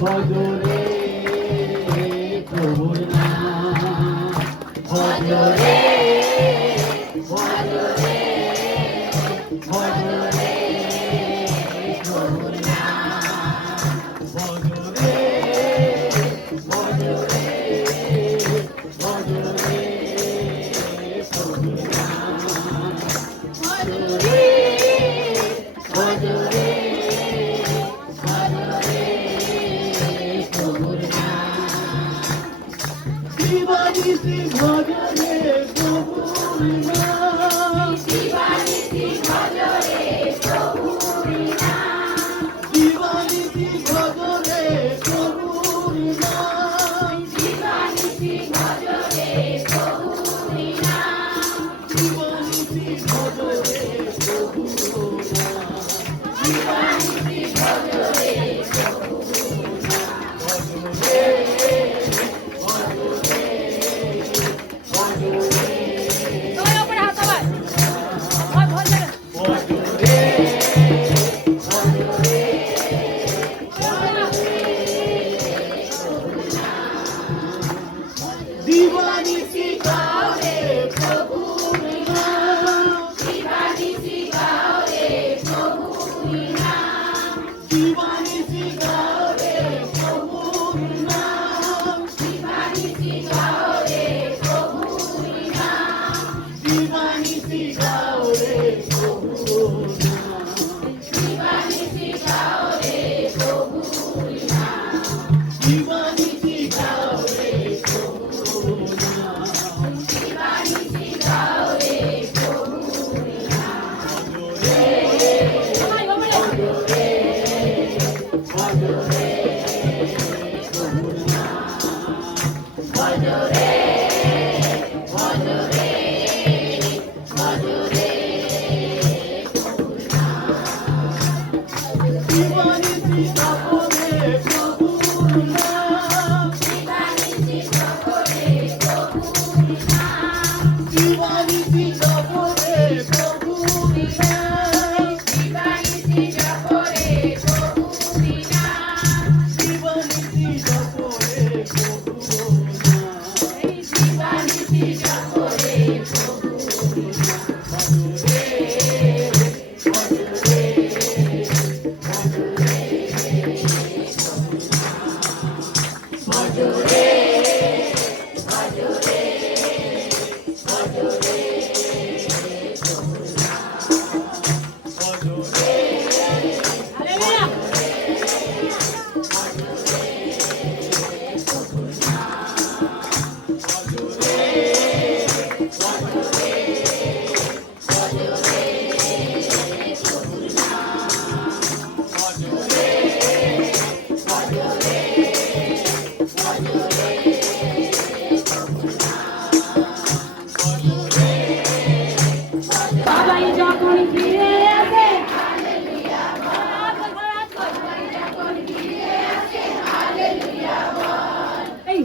ভজরে প্রভুর নাম ভজরে ভজরে ভজরে প্রভুর নাম ভজরে ভজরে ভজরে প্রভুর নাম ভজরে ভজরে শিবানীতি ভজরে প্রভুর নাম শিবানীতি ভজরে প্রভুর নাম শিবানীতি ভজরে প্রভুর নাম শিবানীতি ভজরে প্রভুর নাম শিবানীতি ভজরে প্রভুর নাম শিবানীতি ভজরে প্রভুর নাম ভজরে दीवानी गाओ रे प्रभुर नाम दीवानी गाओ रे प्रभुर नाम दीवानी गाओ रे प्रभुर नाम दीवानी गाओ रे प्रभुर नाम दीवानी गाओ रे प्रभुर नाम दीवानी गाओ रे प्रभुर नाम दीवानी गाओ रे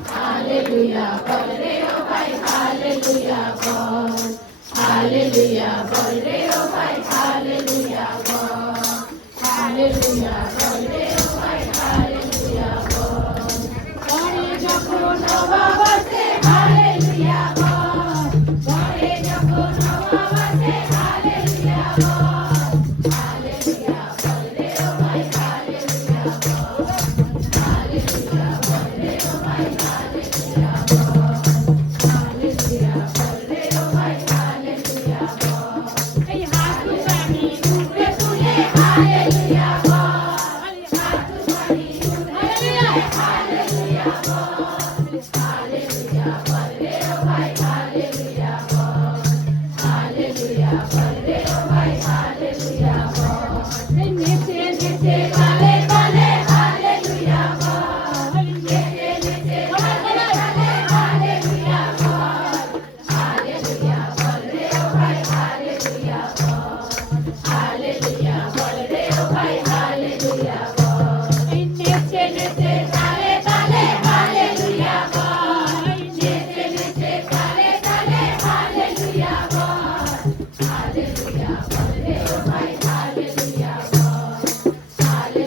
Hallelujah, bol re o bhai, hallelujah, bol. Hallelujah, bol re o bhai, hallelujah, bol. Hallelujah, bol re o bhai, hallelujah, bol. Bole jokhon Nova base, hallelujah, bol. Bole jokhon Nova base, hallelujah, bol. Hallelujah, bol re o bhai, hallelujah, bol. Hallelujah, bol re o bhai, hallelujah, bol. Hallelujah, bol re o bhai, hallelujah, bol. Hey, haath pani upre tule, hallelujah, bol. Haath pani upre tule, hallelujah, bol. Hallelujah, bol re o bhai, hallelujah, bol. Hallelujah, bol re o bhai, hallelujah, bol. Hey, nete nete gale gale, hallelujah, bol. Nete nete gale gale, hallelujah, bol. Hallelujah, bol re o bhai, hallelujah, bol. Hallelujah, bol re o bhai, hallelujah, bol. Hey, nete nete gale gale, hallelujah, bol. Nete nete gale gale, hallelujah, bol. Hallelujah, bol re o bhai, hallelujah, bol. Hallelujah.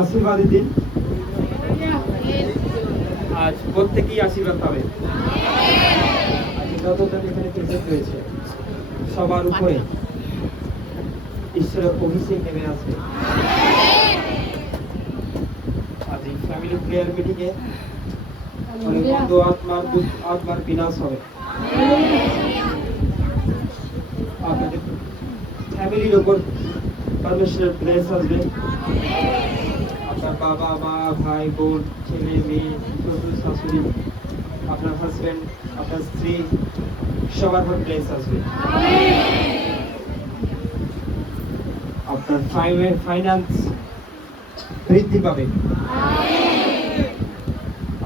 আশীর্বাদ দিন। আজ প্রত্যেকেই আশীর্বাদ পাবে। আজ যতজন এখানে present রয়েছে সবার উপরে ঈশ্বরের অভিষেক নেমে আছে। আজ এই ফ্যামিলি প্রেয়ার মিটিংয়ে বন্ধ আত্মার বিনাশ হবে। আপনাদের ফ্যামিলির উপর পরমেশ্বরের ব্লেস আসবে। আপনার বাবা মা ভাই বোন ছেলে মেয়ে শ্বশুর শাশুড়ি আপনার হাজবেন্ড আপনার স্ত্রী সবার উপর ব্লেস আসবে আপনার ফাইন্যান্স বৃদ্ধি পাবে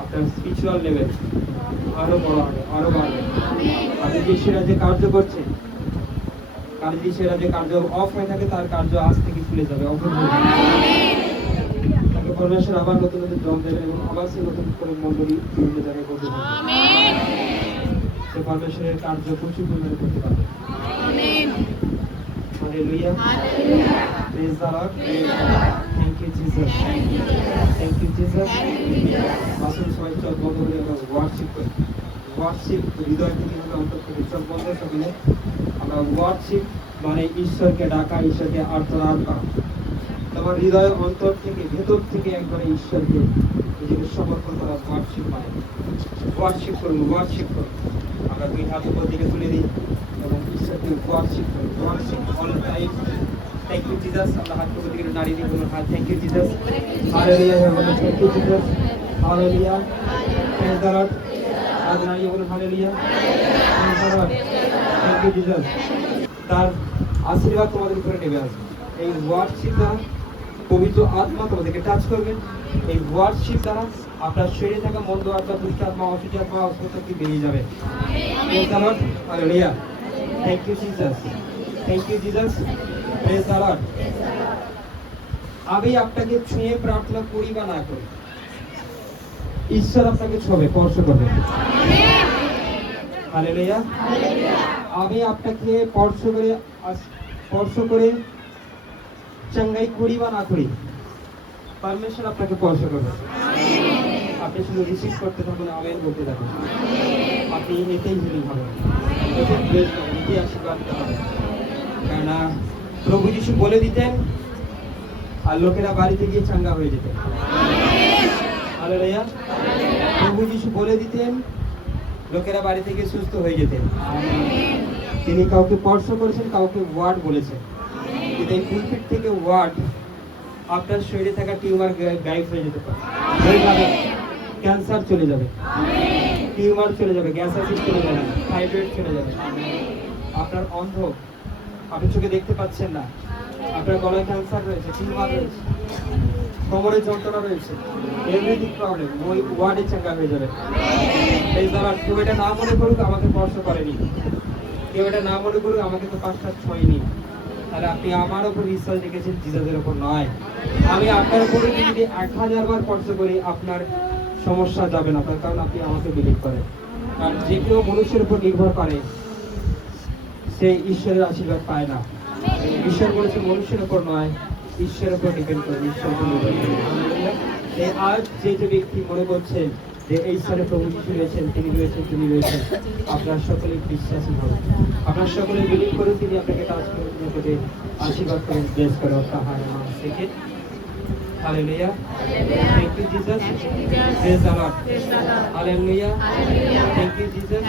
আপনার স্পিরিচুয়াল লেভেল আরো বড় হবে আরো বাড়বে আপনি যে রাজ্যে কার্য করছেন কার যদি সে রাজ্যে কার্য অফ হয়ে থাকে তার কার্য আজ থেকে খুলে যাবে তাকে পরমেশ্বর আবার নতুন নতুন জল দেবে এবং আবার সে নতুন করে মন্ডলী বিভিন্ন জায়গায় করতে পারবে সে পরমেশ্বরের কার্য প্রচুর পরিমাণে করতে পারবে Hallelujah. Praise the Lord. Thank you, Jesus. Thank you, Jesus. আসুন সবাই চোখ বন্ধ করে আমরা ওয়ার্শিপ করি ওয়ার্শিপ হৃদয় থেকে আমরা অন্তর থেকে চোখ বন্ধ করে আমরা ওয়ার্শিপ মানে ঈশ্বরকে ডাকা ঈশ্বরকে আরাধনা করা তোমার হৃদয় অন্তর থেকে ভেতর থেকে একবারে ঈশ্বরকে নিজেকে সমর্পণ করা ওয়ার্শিপ মানে ওয়ার্শিপ করুন আমরা দুই হাত উপর দিকে তুলে দিই এবং ঈশ্বরকে ওয়ার্শিপ করি worship all time thank you Jesus আমরা হাত উপর দিকে নাড়িয়ে দিই বলুন হাত thank you Jesus hallelujah thank you Jesus hallelujah praise the Lord আজ নাড়িয়ে বলুন hallelujah praise the Lord thank you Jesus তার আশীর্বাদ তোমাদের উপরে নেমে আসবে এই ওয়ার্শিপ দ্বারা পবিত্র আত্মা তোমাদেরকে টাচ করবে এই ওয়ার্শিপ দ্বারা আপনার শরীরে থাকা মন্দ আত্মা দুষ্ট আত্মা অসুখ আত্মা অসুস্থতা বেরিয়ে যাবে praise the Lord hallelujah thank you Jesus praise the Lord আমি আপনাকে ছুঁয়ে প্রার্থনা করি বা না করি ঈশ্বর আপনাকে ছবে স্পর্শ করবে হালেলুয়া আমি আপনাকে স্পর্শ করে চাঙ্গাই করি বা না করি পারমেশ্বর আপনাকে স্পর্শ করবে আপনি শুধু রিসিভ করতে থাকুন আমেন বলতে থাকুন আপনি এতেই হিলিং হবেন এতেই ব্লেস হবেন এতেই আশীর্বাদ হবে কেননা প্রভু যিশু বলে দিতেন আর লোকেরা বাড়িতে গিয়ে চাঙ্গা হয়ে যেতেন হালেলুয়া প্রভু যিশু বলে দিতেন লোকেরা বাড়ি থেকে সুস্থ হয়ে যেতেন তিনি কাউকে স্পর্শ করেছেন কাউকে ওয়ার্ড বলেছেন কিন্তু এই পুলপিট থেকে ওয়ার্ড আপনার শরীরে থাকা টিউমার গায়েব হয়ে যেতে পারে ক্যান্সার চলে যাবে টিউমার চলে যাবে গ্যাস অ্যাসিড চলে যাবে থাইরয়েড চলে যাবে আপনার অন্ধ আপনি চোখে দেখতে পাচ্ছেন না আপনার গলায় ক্যান্সার রয়েছে টিউমার রয়েছে কোমরে যন্ত্রণা রয়েছে এভরিথিং প্রবলেম ওই ওয়ার্ডে চাঙ্গা হয়ে যাবে এই দ্বারা কেউ এটা না মনে করুক আমাকে স্পর্শ করেনি কেউ এটা না মনে করুক আমাকে তো পাঁচটা ছয়নি তাহলে আপনি আমার উপর বিশ্বাস রেখেছেন জিসাসের উপর নয় আমি আপনার উপরে যদি 1000 বার স্পর্শ করি আপনার সমস্যা যাবে না কারণ আপনি আমাকে বিলিভ করেন কারণ যে কেউ মানুষের উপর নির্ভর করে সে ঈশ্বরের আশীর্বাদ পায় না ঈশ্বর বলেছে মানুষের উপর নয় ঈশ্বরের উপর ডিপেন্ড করে ঈশ্বর আজ যে ব্যক্তি মনে করছেন যে এই স্তরে প্রভু যিশু রয়েছেন তিনি রয়েছেন আপনার সকলে বিশ্বাসী হবে আপনার সকলে বিলিভ করুন তিনি আপনাকে টাচ করে আশীর্বাদ করেন ব্লেস করে তাহার নাম থেকে hallelujah thank you Jesus praise the Lord hallelujah thank you Jesus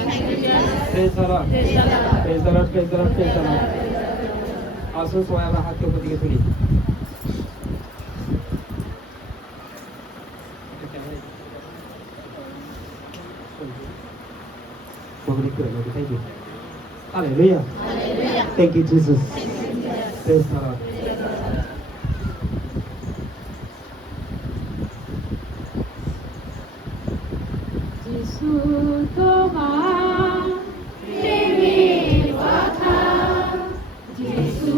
praise the Lord praise the Lord praise the Lord praise the Lord আসুন সবাই আমরা হাতকে উপর দিকে তুলি Thank you. Hallelujah. Thank you, Jesus. Praise the Lord. যিশু তোমার প্রেমের কথা যিশু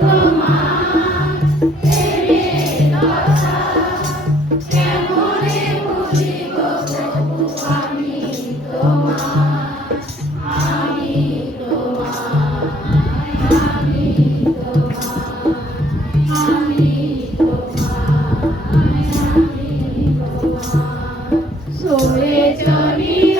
তোমার প্রেমের কথা কেমনে ভুলিব প্রভু আমি তোমার Sole Johnny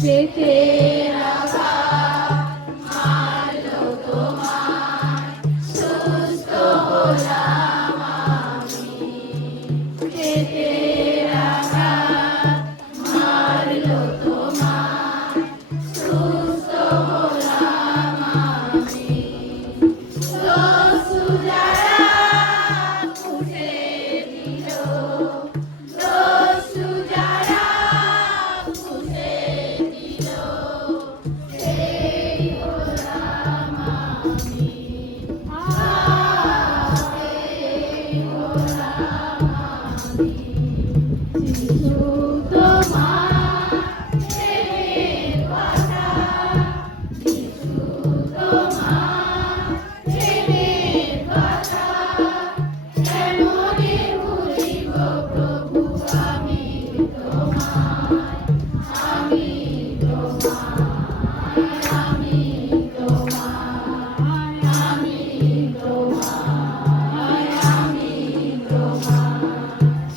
পেতে রাখা মারলো তোমায় সুস্থ হলাম আমি পেতে রাখা মারলো তোমায় সুস্থ হলাম আমি দস্যু যারা মুছে দিল দস্যু যারা মুছে দিল সেই হলাম আমি সেই হলাম আমি যিশু তোমার প্রেমের কথা যিশু তোমার প্রেমের কথা কেমনে ভুলিব প্রভু আমি তোমায় আমি তোমায় আমি তোমায় আমি তোমায় আমি তোমায়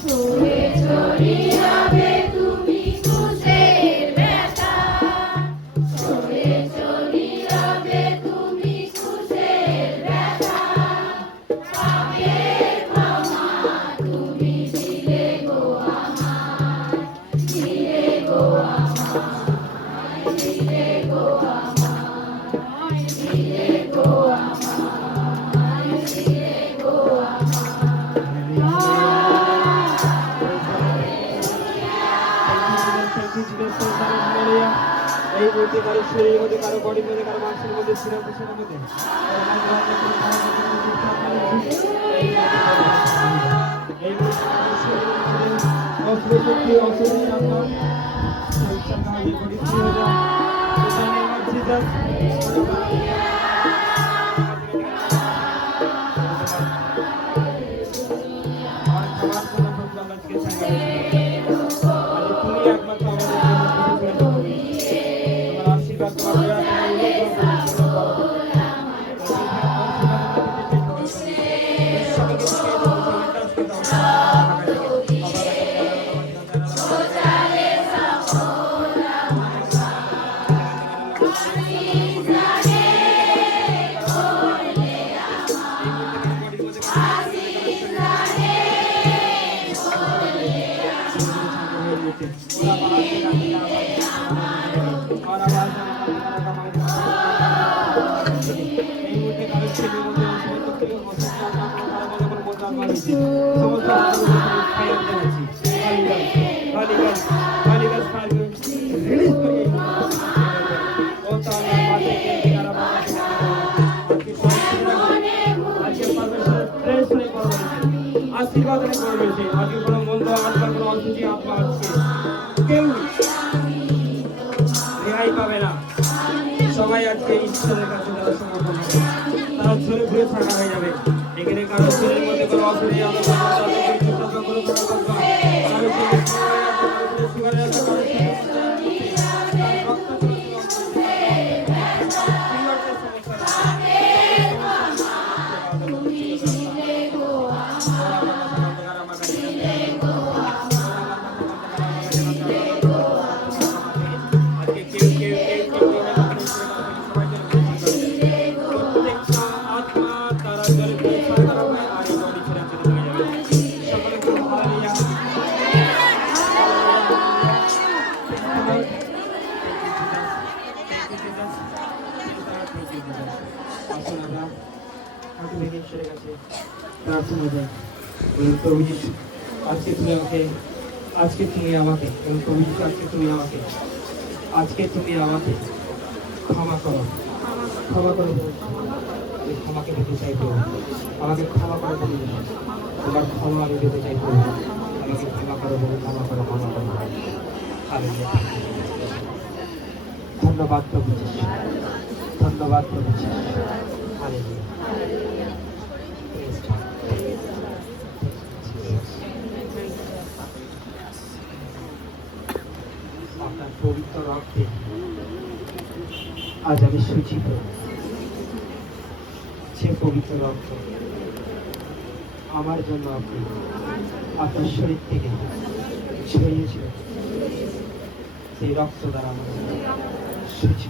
ছড়ে ছড়িয়াবে তুমি কুশের ব্যথা ছড়ে ছড়িয়াবে তুমি কুশের ব্যথা পাপের ক্ষমা তুমি দিলে গো আমায় দিলে গো আমায় দিলে গো আমায় দিলে গো আমায় দিলে গো এই মধ্যে কারো শরীরের মধ্যে কারো বডির মধ্যে কারো মাংসের মধ্যে শিরা প্রশারের মধ্যে এই অস্ত্রশক্তি অস্ত্রের আত্মা আশীর্বাদ করবে আজকে কোনো মন্দ আত্মা কোনো অসুচি আত্মা আজকে কেউ রেহাই পাবে না সবাই আজকে ঈশ্বরের কাছে তারা সমর্পণ হবে তারা ঝরে ঘুরে থাকা হয়ে যাবে এখানে কারো শরীরের মধ্যে কোনো অসুবিধা আজকে তুমি আমাকে ক্ষমা করো ক্ষমাকে পেতে চাইবো আমাকে ক্ষমা করো বলি তোমার ক্ষমা আমি পেতে চাইবো আমাকে ক্ষমা করো বলি ক্ষমা করো ধন্যবাদ প্রভু যীশু ধন্যবাদ প্রভু যীশু হালেলুয়া আপনার পবিত্র রক্তে আজ আমি সূচিত সে পবিত্র রক্ত আমার জন্য আপনি আপনার শরীর থেকে ছড়িয়েছিল সেই রক্ত দ্বারা আমাদের সূচি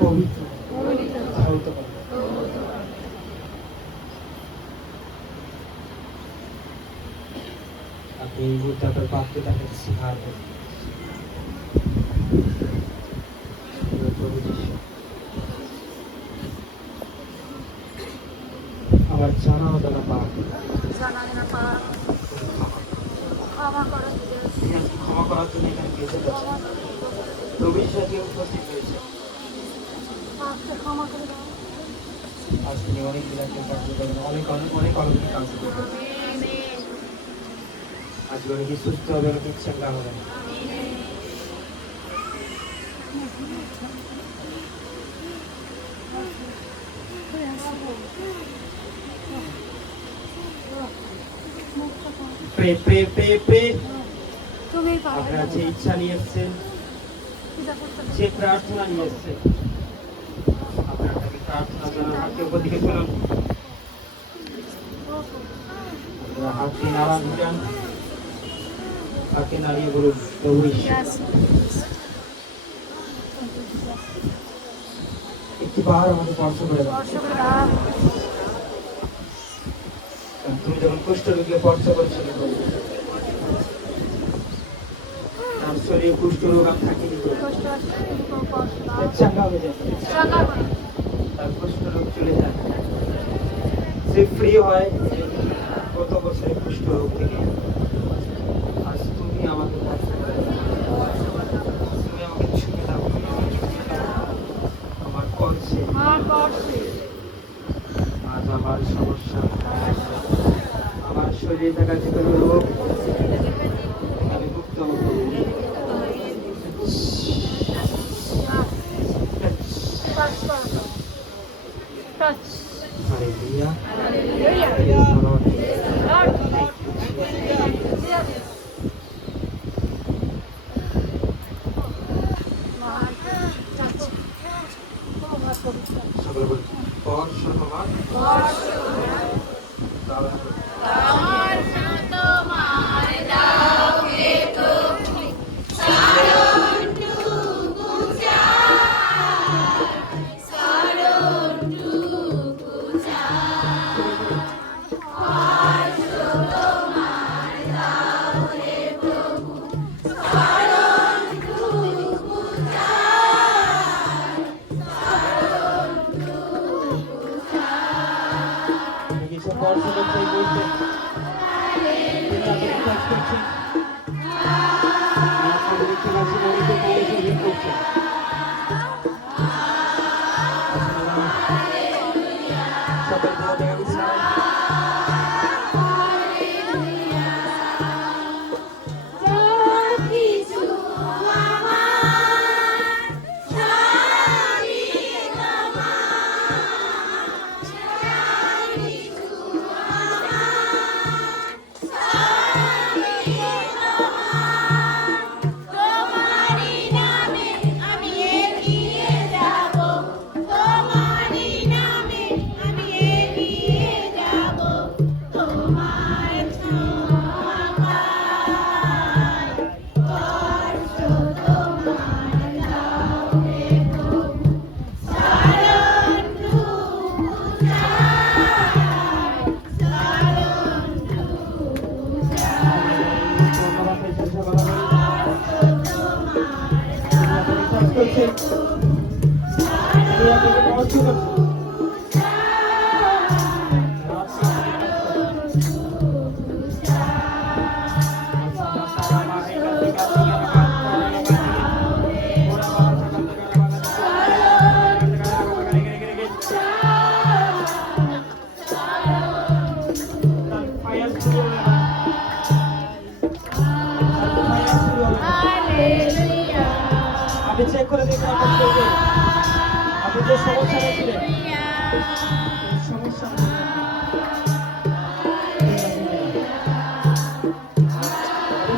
পবিত্র ধৌত করে। আপনি এই মুহূর্তে আপনার পাপকে তাকে স্বীকার করুন। প্রভু যীশু, আমার জানা অজানা পাপ ক্ষমা করার জন্য এখানে বেঁচে গেছে। প্রভু যীশু আজকে উপস্থিত হয়েছে। আজ তিনি অনেক দিনাকে কার্য করবেন, অনেক অনেক অনেক অলৌকিক কাজ করবেন। আজকে অনেকে সুস্থ হবে, অনেক ইচ্ছাঙ্গা হবে। প্রে প্রে প্রে প্রে আপনারা যে ইচ্ছা নিয়ে এসছেন, যে প্রার্থনা নিয়ে এসছেন, আপনারা তাকে প্রার্থনা জানান। হাতকে উপর দিকে তুলুন, হাতকে নাড়া দিন, হাতকে নাড়িয়ে বলুন প্রভু ঈশ্বর। একটিবার আমাকে স্পর্শ করে দাও। তুমি যখন কুষ্ঠ রোগীকে স্পর্শ করেছিলে, তার শরীরে কুষ্ঠ রোগ আর থাকেনি, চাঙ্গা হয়ে যায়, তার কুষ্ঠ রোগ চলে যায়, সে ফ্রি হয় গত বছরের কুষ্ঠ রোগ থেকে। আজ তুমি আমাকে তুমি আমাকে ছুঁয়ে দাও, আমার করছে আজ আমার সমস্যা, আমার শরীরে থাকা যে কোনো রোগ আমি মুক্ত হব। Hallelujah. Praise the Lord. সকলে বলুন, স্পর্শ তোমার স্পর্শ করছে এই মুহূর্তে। তিনি আপনাকে কাজ করছেন, আপনাকে দেখতে পাচ্ছি অনেকে কলেজে ভিড় করছে। সকল দেওয়া দেখা দিচ্ছে। আপনি চেক করে দেখুন আপনার শরীরে আপনি যে সমস্যাটা ছিলেন সমস্যা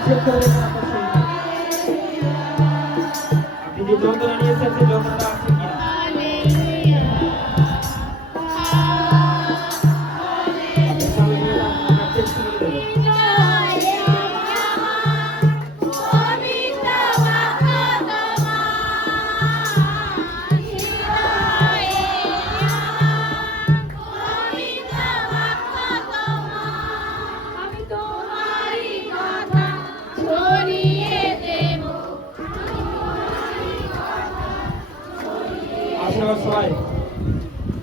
চেক করে দেখুন আপনার শরীরে আপনি যে যন্ত্রণা নিয়েছেন সেই যন্ত্রণাটা আছে কিনা। আপনি স্বাভাবিকভাবে আপনার চেক করে দেবেন।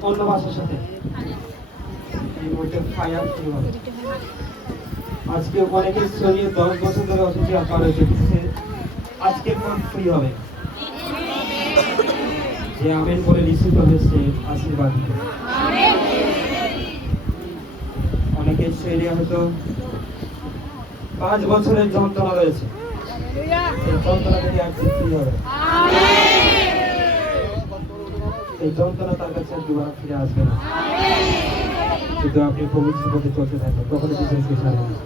অন্য ভাষার সাথে এই মুহূর্তে ফায়ার শুরু হবে। আজকে অনেকের শরীরে 10 বছর ধরে অসুস্থ আকার হয়েছে, আজকে ফ্রি হবে। যে আমেন বলে রিসিভ করবে সে আশীর্বাদ দিবে। অনেকের শরীরে হয়তো 5 বছরের যন্ত্রণা রয়েছে, এই যন্ত্রণা থেকে আজকে ফ্রি হবে। এই যন্ত্রণা তার কাছে দুবার ফিরে আসবে না, কিন্তু আপনি প্রভু যিশুর পথে চলতে থাকবেন, কখনো যিশুকে ছাড়বেন না।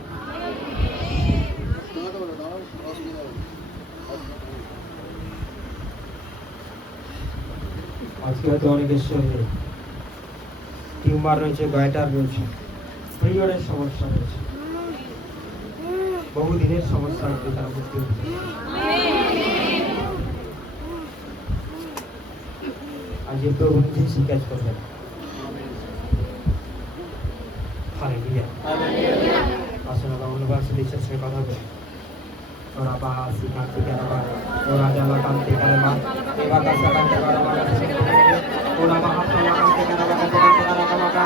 আজকে হয়তো অনেকের শরীরে টিউমার রয়েছে, গয়টার রয়েছে, পিরিয়ডের সমস্যা রয়েছে, বহুদিনের সমস্যা আছে, তারা বুঝতে পারছে। আজ প্রভু নিজে স্বীকার করবেন। হালেলুয়া। আসলে আমরা অনুবাদ ঈশ্বরের সঙ্গে কথা বলি। ওরা বাসি কান্তি কারাবা, ওরা জালা কান্তি কারাবা, এবা কাসা কান্তি কারাবা, ওরা বাহাসা কান্তি কারাবা, কান্তি কারাবা কারাবা,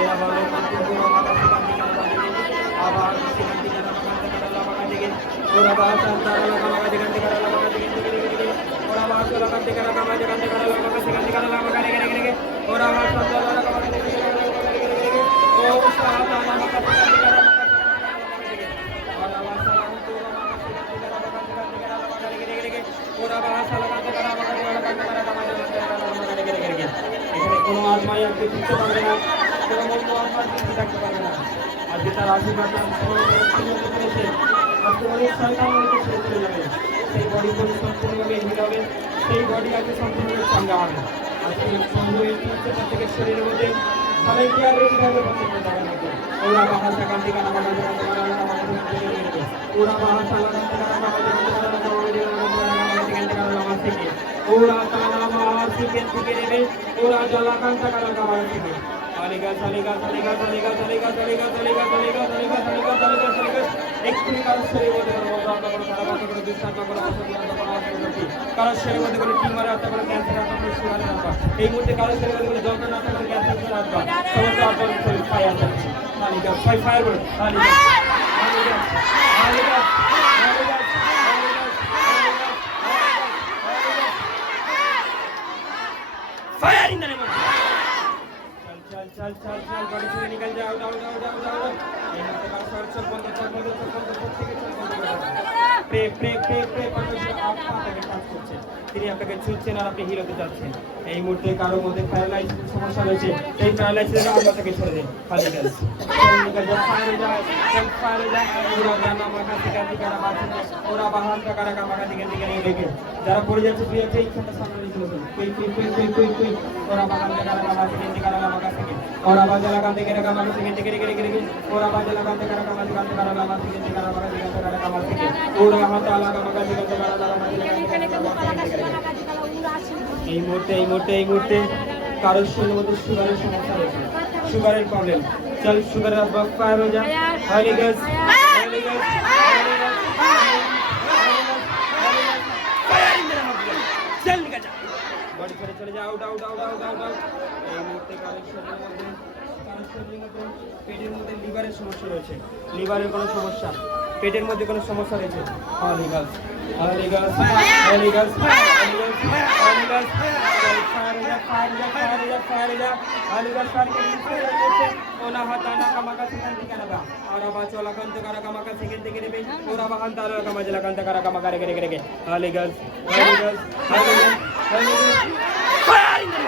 এরা বলে কান্তি কারাবা, কান্তি কারাবা, আবার কান্তি কারাবা, কান্তি কারাবা কান্তি, ওরা বাহাসা কারাবা, কান্তি কারাবা, কান্তি ওরা বাহাসা কান্তি কারাবা, কান্তি কারাবা, কান্তি কারাবা কান্তি, ওরা বাহাসা কারাবা, কান্তি ও সাতানা কান্তি কারাবা, কোনো আত্মাই আজকে ফিরতে পারবে না, কোনো মন্দ আত্মা ফিরতে থাকতে পারবে না। আজকে তার আশীর্বাদ করেছে, আজকে অনেক শয়তান অনেকে ছেড়ে চলে যাবে, সেই বডি সম্পূর্ণভাবে হিল হবে, সেই বডি আজকে সম্পূর্ণভাবে চাঙ্গা হবে। আজকে প্রত্যেকের শরীরের মধ্যে ভালো কেয়ার রয়েছে, ওরা বাহাসা কান্তি কানা ওরা বাহাসা থেকে ওরা তালা থেকে নেবে, ওরা জলাকান্তা কারাগার থেকে তালিকা তালিকা তালিকা তালিকা তালিকা তালিকা তালিকা তালিকা তালিকা তালিকা তালিকা তালিকা একটু কারো শরীর মধ্যে কারো শরীর মধ্যে কোনো টিউমার আত্মা কোনো ক্যান্সার আত্মা কোনো সুগারের আত্মা এই মুহূর্তে কারো শরীর মধ্যে কোনো যন্ত্রণা আত্মা কোনো ক্যান্সার আত্মা সমস্ত আত্মার শরীর ফায়ার যাচ্ছে। তালিকা ফায়ার বলে তালিকা তালিকা তালিকা তালিকা fire in the name of चल चल चल चल बॉडी से निकल जाओ जाओ जाओ जाओ जाओ यहाँ पे बात कर चल बंद चल बंद चल बंद ठीक है चल बंद प्रे प्रे प्रे प्रे परमेश्वर आप আপনাকে কাজ করছেন, তিনি আপনাকে ছুঁচ্ছেন আর আপনি হিল হতে যাচ্ছেন। এই মুহূর্তে কারো মধ্যে প্যারালাইসিস সমস্যা রয়েছে, এই প্যারালাইসিসের আল্লাহ থেকে ছেড়ে দেন। খালি গেল চল নিকল যা ফায়ার যায় চল ফায়ার যায় পুরো জানা মাথা থেকে দিকারা বাঁচে ওরা বাহান টাকারা কামাকা দিকে দিকে নিয়ে দেখে যারা পড়ে যাচ্ছে তুই একটা ইচ্ছাটা সামনে নিয়ে চলে কই কই কই কই কই ওরা বাহান টাকারা কামাকা দিকে দিকারা কামাকা থেকে ওরা বাজালা কাম থেকে কামাকা থেকে দিকে দিকে দিকে ওরা বাজালা কাম থেকে কামাকা দিকে দিকারা কামাকা থেকে দিকারা কামাকা দিকে দিকারা কামাকা থেকে ওরা হাত আলা কামাকা দিকে দিকারা কামাকা এই মুহূর্তে কারোর শরীরের মধ্যে সুগারের সমস্যা রয়েছে, সুগারের প্রবলেম, চল সুগারের আসবাব ফায়ার হয়ে যায়। হলি গেস হলি গেস চল নিকল যা বডি ছেড়ে চলে যা out out out out out out. এই মুহূর্তে কারোর শরীরের মধ্যে পেটের মধ্যে লিভারের সমস্যা রয়েছে, লিভারের কোনো সমস্যা, পেটের মধ্যে কোনো সমস্যা রয়েছে। হলি গেস হলি গেস হলি গেস হলি গেস হলি গেস ফায়ার যা ফায়ার যা ফায়ার যা ফায়ার যা হলি গেস ফায়ার কে করছে ওনা হাতানা কামাকা সেখান থেকে নেবা আর আবার চলা কান্তে কারা কামাকা সেখান থেকে নেবে ওরা বাহান তারা কামাজলা কান্তে কারা কামাকা রে রে রে হলি guess Holi guess Holi guess Holi guess fire in the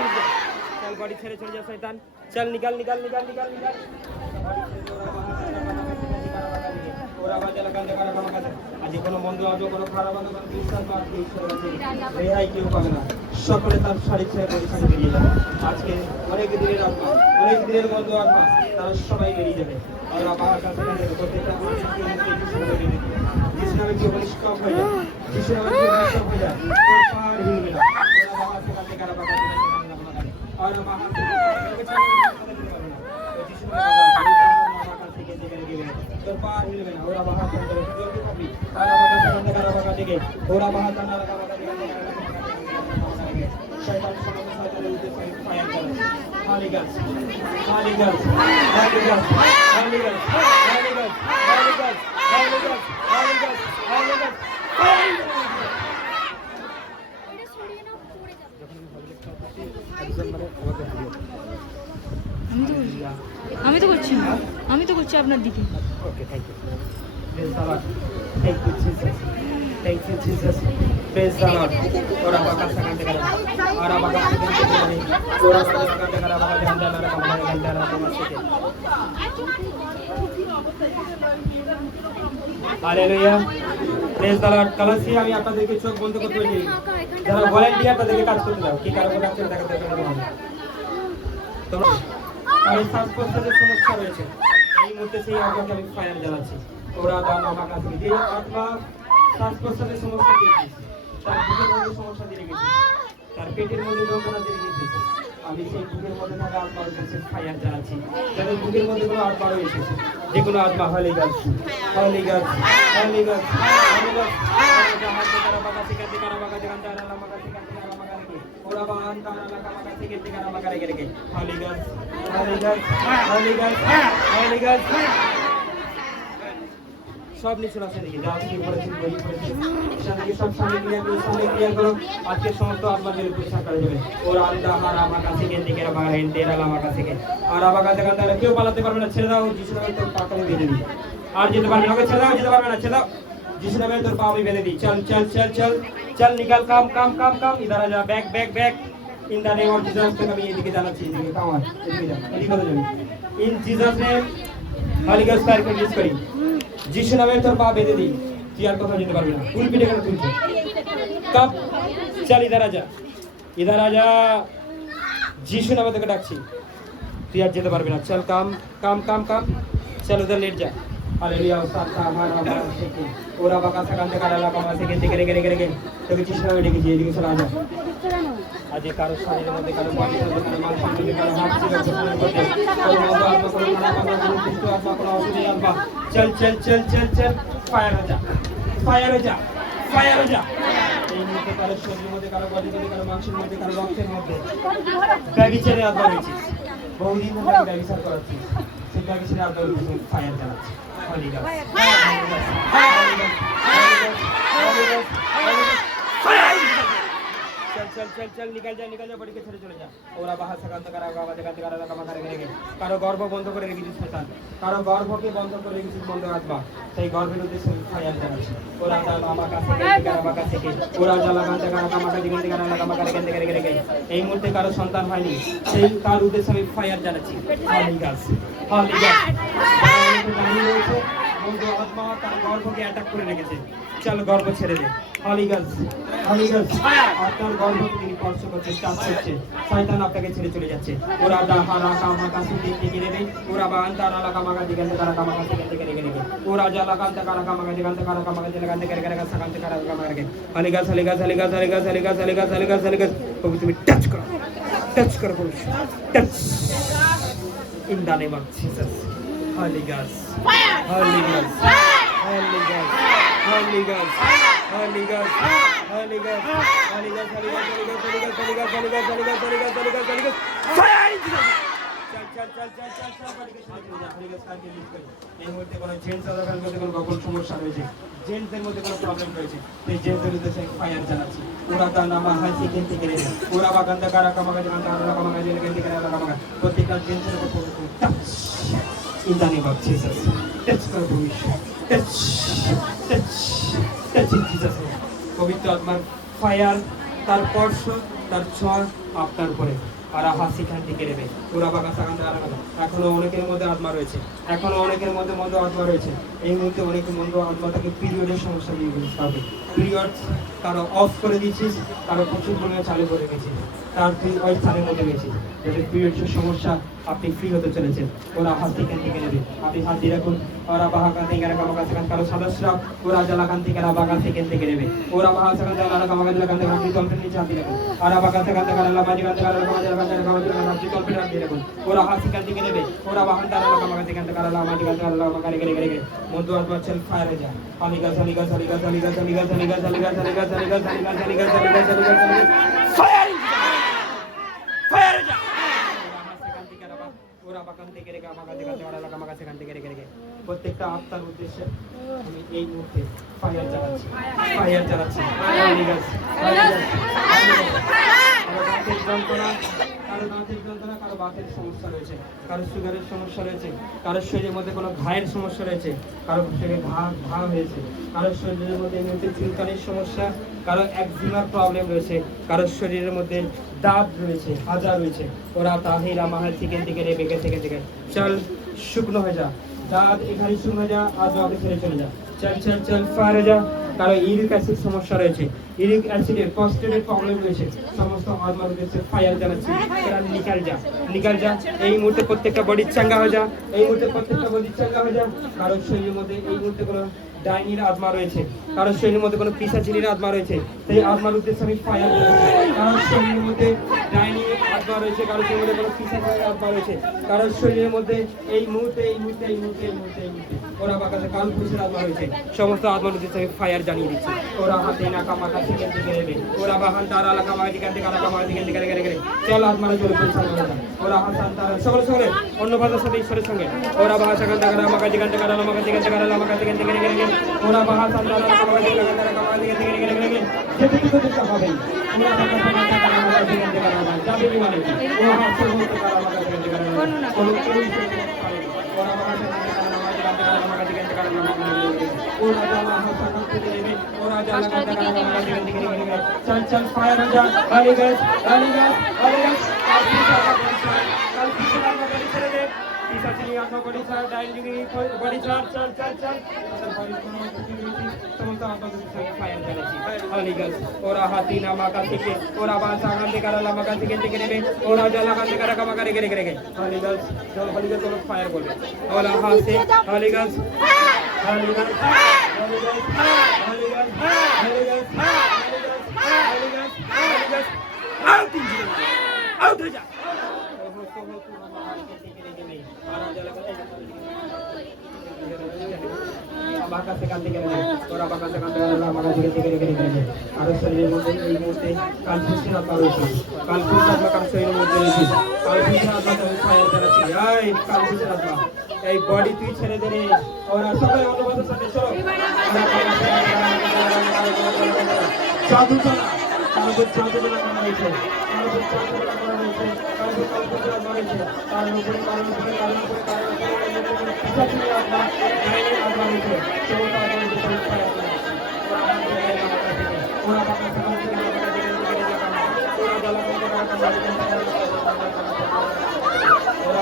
চল বডি ছেড়ে চলে যা শয়তান চল নিকাল নিকাল নিকাল নিকাল নিকাল ওরা বাজালা কান্তে কারা কামাকা আজ কোনো মন্দ আজও কোনো খারাপ আজও কোনো বিশ্বাস বা ঈশ্বর আছে রেহাই কেউ পাবে না, সকলে তার শারীরিক ছেড়ে পরিচালনা বেরিয়ে যাবে। আজকে অনেক দিনের আত্মা অনেক দিনের মন্দ আত্মা তারা সবাই বেরিয়ে যাবে। ওরা বাবার কাছে প্রত্যেকটা যিশু নামে কেউ স্টপ হয়ে যায়, যিশু নামে কেউ স্টপ হয়ে যায় পার হিলবে না। ওরা বাবার কাছে কারা বাবা আর বাবা যিশু তোর পার হিলবে না। ওরা বাহার জলদি পাবি আর বাবা কাছে কারা বাবা থেকে ওরা বাহার কান্না বাবা থেকে শয়তান সমস্ত শয়তানের উদ্দেশ্যে ফায়ার করে Holy Ghost, Holy Ghost, Holy Ghost, Holy Ghost, Holy Ghost, Holy Ghost, Holy Ghost, Holy Ghost, Holy Ghost, fire in the name of Jesus. আমি তো করছি না, আমি তো করছি আপনার দিকে। Okay, thank you. Praise the Lord. Thank you, Jesus. Thank you, Jesus. Praise the Lord. Ora baka sakante kara. Ora baka sakante kara. Ora baka sakante kara. Baka janda na kama na janda na kama sike. Hallelujah. Praise the Lord. কলসি আমি আপনাদেরকে চোখ বন্ধ করতে বলি। যারা volunteer তাদেরকে কাজ করতে দাও। কি কারণে কাজ করতে দেখাতে হবে। তোমরা আর শ্বাস-প্রশ্বাসের সমস্যা রয়েছে। এই মুহূর্তে সেই আগুনকে আমি ফায়ার জ্বালাচ্ছি। ওরা দাম আমার কাছে যে আত্মা শ্বাস-প্রশ্বাসের সমস্যা দিয়েছে, তার বুকের মধ্যে সমস্যা দিয়ে গেছে, তার পেটের মধ্যে যন্ত্রণা দিয়ে গেছে, আমি সেই বুকের মধ্যে থাকা আত্মার কাছে ফায়ার জ্বালাচ্ছি। যাদের বুকের মধ্যে কোনো আত্মা রয়েছে, যে কোনো আত্মা হলি গাছ, হলি গাছ, হলি গাছ, হলি গাছ, ওরা বাহান তারা লাগা মাগা থেকে দিগারা মাগা রেগে রেগে হলি গাছ, হলি গাছ, হলি গাছ, হলি গাছ, সব নিচে আছে দেখি যা কি করেছেন বলি করেছেন সাথে সব সামনে ক্রিয়া করো আজকে সমস্ত আপনাদের পরীক্ষা করে যাবে ওর আন্দা হার আমার কাছে গেন দিকে আমার হেন তেরা আমার কাছে গেন আর আমার কাছে গেন তারা কেউ পালাতে পারবে না ছেড়ে দাও যিশু নামে তোর পাকালে বেঁধে দিই আর যেতে পারবে না ওকে ছেড়ে দাও যেতে পারবে না ছেড়ে দাও যিশু নামে তোর পা আমি বেঁধে দিই চল চল চল চল চল নিকাল কাম কাম কাম কাম ইধার যা back back back in the name of Jesus তোকে আমি এদিকে জানাচ্ছি এদিকে কামার এদিকে যা এদিকে কথা যাবে in Jesus name Holy Ghost fire করে করি যিশু নামে তোর পা বেঁধে দিই তুই আর কথা যেতে পারবি না ফুল পিঠে কেন তুলছে কব চল ইধার আজা যিশু নামে তোকে ডাকছি তুই আর যেতে পারবি না চল কাম কাম কাম কাম চল উধর লেট যা हालेलुया साथा हमारा बाबा से ओरा बाका सकांते कराला बाबा से के गे তোকে যিশু নামে ডেকেছি এদিকে চলে আয় আজ কারো শরীরের মধ্যে কারো বডির মধ্যে কারো মাংসের মধ্যে কারো হাত ছিল শরীরের মধ্যে কারো মধ্যে আত্মা কোনো আত্মা কোনো দুষ্ট আত্মা কোনো অসুবিধা আত্মা চল চল চল চল চল ফায়ার হয়ে যা ফায়ার হয়ে যা ফায়ার হয়ে যা এই মুহূর্তে কারো শরীরের মধ্যে কারো বডির মধ্যে কারো মাংসের মধ্যে কারো রক্তের মধ্যে ব্যভিচারে আত্মা রয়েছে বহুদিন ধরে ব্যভিচার করাচ্ছি সেই ব্যভিচারে আত্মা রয়েছে ফায়ার চালাচ্ছি Holy Ghost. Holy Ghost. Holy Ghost. Holy Ghost. Holy Ghost. Fire! चल चल चल निकल जा बड़ी के छोड़े चले जा ওরা বাহার সাকান্ত করা বাবা দেখাতে করা লাগা মারা রেগে কারো গর্ভ বন্ধ করে রেখেছিস শয়তান কারো গর্ভকে বন্ধ করে রেখেছিস বন্ধ আত্মা সেই গর্ভের উদ্দেশ্যে ফায়ার চালাচ্ছি ওরা জালা আমার কাছে আমার কাছে ওরা জালা গান্তে করা কামাকা দিগন্তে করা লাগা মারা রেগে এই মুহূর্তে কারো সন্তান হয়নি সেই তার উদ্দেশ্যে আমি ফায়ার চালাচ্ছি হলি গাছ হলি গাছ দাঁড়িয়ে রয়েছে বন্ধ আত্মা তার গর্ভকে অ্যাটাক করে রেখেছে চল গর্ভ ছেড়ে দে হলি গাছ আপনার গর্ভকে তিনি স্পর্শ করছে চাষ করছে শয়তান আপনাকে ছেড়ে চলে যাচ্ছে ওরা হারা কামা কাছে দিকে নেবে ওরা বান্তারা লাগা মাগা দিগন্তে করা কামা কাছে দিকে রেগে ওরা জালা কান্তে করা কামা দিগন্তে করা কামা দিগন্তে কান্তে করে সাকান্তে করা কামা রেগে হলি গাছ হলি গাছ হলি গাছ হলি গাছ হলি গাছ হলি গাছ হলি গাছ হলি গাছ প্রভু তুমি টাচ করো প্রভু touch in the name of Jesus Holy Ghost Holy Ghost Holy Ghost Holy Ghost Holy Ghost Holy Ghost Holy Ghost Holy Ghost Holy Ghost Holy Ghost Holy Ghost Holy Ghost Holy Ghost Holy Ghost Holy Ghost Holy Ghost fire in Jesus চল বড়ি কে সাথে যা Holy Ghost কাকে lead করে এই মুহূর্তে কোন gents organ মধ্যে কোন গোপন সমস্যা রয়েছে জেন্টসের মধ্যে কোন প্রবলেম রয়েছে সেই জেন্টসের উদ্দেশ্যে ফায়ার চালাচ্ছি ওরা তার নাম হাসি কেনতে গেলে ওরা বাগান্দা কারা কামাগা কান্দা কামাগা জেলে কেনতে গেলে কামাগা প্রত্যেকটা জেন্টসের উপর in the name of Jesus touch কর ভবিষ্যৎ touch in Jesus name পবিত্র আত্মার ফায়ার তার স্পর্শ তার ছোঁয়া আপনার উপরে আর হাসি খান থেকে নেবে ওরা বাগা সাগান্দা এখনো অনেকের মধ্যে আত্মা রয়েছে এখনো অনেকের মধ্যে মন্দ আত্মা রয়েছে এই মুহূর্তে অনেক মন্দ আত্মা তাকে পিরিয়ডের সমস্যা নিয়ে বুঝতে হবে পিরিয়ড কারো অফ করে দিচ্ছিস কারো প্রচুর পরিমাণে চালু করে গেছিস তার তুই ওই স্থানের মধ্যে গেছিস যাদের পিরিয়ডের সমস্যা আপনি ফ্রি হতে চলেছেন ওরা হাসি খান থেকে নেবে আপনি হাত দিয়ে রাখুন ওরা বাহাকান থেকে কামাকা সেখান কারো সদস্যরা ওরা জালাকান থেকে বাগান থেকে নেবে ওরা বাহা সেখান থেকে কামাকা জালাকান থেকে আপনি তন্ত্রের নিচে হাত দিয়ে রাখুন আর বাগান সেখান থেকে বাজি কান থেকে আপনি তন্ত্রের হাত দিয়ে রাখুন ওরা হাসি খান থেকে নেবে ওরা বাহান তারা কামাকা সেখান থেকে বাজি কান থেকে কামাকা রেগে মধ্য আত্মা চল ফায়ার হয়ে যায় হলিগাস হলিগাস হলিগাস হলিগাস হলিগাস হলিগাস হলিগাস হলিগাস হলিগাস হলিগাস হলিগাস হলিগাস হলিগাস ফায়ার ফায়ার হয়ে যায় বাকান থেকে রেখে আমার কাছে কাছে ওরা আমার কাছে কান থেকে রেখে রেখে প্রত্যেকটা আত্মার উদ্দেশ্যে আমি এই মুহূর্তে ফায়ার চালাচ্ছি ফায়ার চালাচ্ছি কারো দাঁতের যন্ত্রণা, কারো বাতের সমস্যা রয়েছে, কারো সুগারের সমস্যা রয়েছে, কারো শরীরের মধ্যে কোনো ঘায়ের সমস্যা রয়েছে, কারো শরীরে ঘা হয়েছে, কারো শরীরের মধ্যে এই মুহূর্তে চুলকানির সমস্যা, কারো একজিমার প্রবলেম রয়েছে, কারো শরীরের মধ্যে দাঁত রয়েছে, হাজা রয়েছে, ওরা তাহিরা মাহাল চিকেন থেকে বেঁকে থেকে থেকে চল শুকনো হয়ে যা, দাঁত এখানে শুকনো হয়ে যা, আজ আমাকে ছেড়ে চলে যা, চল চল চল ফায়ার হয়ে যা। কারো ইউরিক অ্যাসিড সমস্যা রয়েছে, ইউরিক অ্যাসিডের প্রস্টেটের প্রবলেম রয়েছে, সমস্ত আত্মার উদ্দেশ্যে ফায়ার জানাচ্ছি, এরা নিকাল যা এই মুহূর্তে প্রত্যেকটা বডি চাঙ্গা হয়ে যা, এই মুহূর্তে প্রত্যেকটা বডি চাঙ্গা হয়ে যা। কারো শরীরের মধ্যে এই মুহূর্তে কোনো ডাইনির আত্মা রয়েছে, কারো শরীরের মধ্যে কোনো পিশাচিনীর আত্মা রয়েছে, সেই আত্মার উদ্দেশ্যে আমি ফায়ার জানাচ্ছি। কারো শরীরের মধ্যে ডাইনির আত্মা রয়েছে, কারো শরীরের মধ্যে কোনো পিশাচিনীর আত্মা রয়েছে, কারো শরীরের মধ্যে এই মুহূর্তে ওরা বাকাতে কাল পুরুষের আত্মা রয়েছে, সমস্ত আত্মার উদ্দেশ্যে আমি ফায়ার জানিয়ে দিচ্ছি। ওরা হাতে না কামাকা থেকে দিকে দেবে, ওরা বাহান তারা আলাকা মাগা দিকে কারা কামাকা দিকে দিকে রেখে রেখে চল আত্মারা চলে পরিচালনা করে ওরা হাসান তারা সকলে অন্য ভাষার সাথে ঈশ্বরের সঙ্গে ওরা বাহা সাকান তারা আমাকা দিকে কারা আমাকা দিকে কারা আমাকা দিকে দিকে রেখে রেখে ওরা বাহা সান তারা আমাকা দিকে কারা কামাকা দিকে দিকে রেখে রেখে যেটুকু করতে হবে ওরা বাহা সাকান তারা আমাকা দিকে কারা যাবে নি মানে ওরা হাসতে বলতে কারা আমাকা দিকে কারা কোন ওরা বাহা সাকান তারা আমাকা দিকে কারা ওরা জানা হাসা করতে দেবে ওরা জানা কারা আমাকা দিকে দিকে রেখে চল চল ফায়ার হয়ে যা আলি গাইস কাল পিছনে আমরা বডি ছেড়ে দে পিছাচিনি আত্মা বডি ছাড় ডাইনিং বডি ছাড় চল সমস্ত আত্মাদের ফায়ার চালাচ্ছি আলি গাইস ওরা হাতি নামাকা থেকে ওরা বাসা গান্তে কারা লামাকা থেকে নেবে ওরা জালা গান্তে কারা কামাকা রেখে আলি গাইস চল আলি গাইস ওরা ফায়ার করবে ওরা হাসে আলি গাইস out हो जा বাঁকা সেখান থেকে ওরা বাঁকা সেখান থেকে আমাকে দিকে আর শরীরের মধ্যে এই মুহূর্তে কালপুষের আত্মা রয়েছে কালপুষের আত্মা কার শরীরের মধ্যে রয়েছে কালপুষের আত্মা তুমি ফায়ার জানাচ্ছি এই কালপুষের আত্মা এই বডি তুই ছেড়ে দে রে ওরা সবাই অনুবাদের সাথে চলো সাধু চলা কালপুষ সাধু চলা করা হয়েছে কালপুষ সাধু চলা করা হয়েছে কালপুষ কালপুষের আত্মা রয়েছে তার উপরে কারণ পিছাচিনি আত্মা ডাইনির আত্মা রয়েছে সমস্ত আত্মার উপরে ফায়ার ওরা বাঁকা সেখান থেকে ওরা জ্বালা করতে ওরা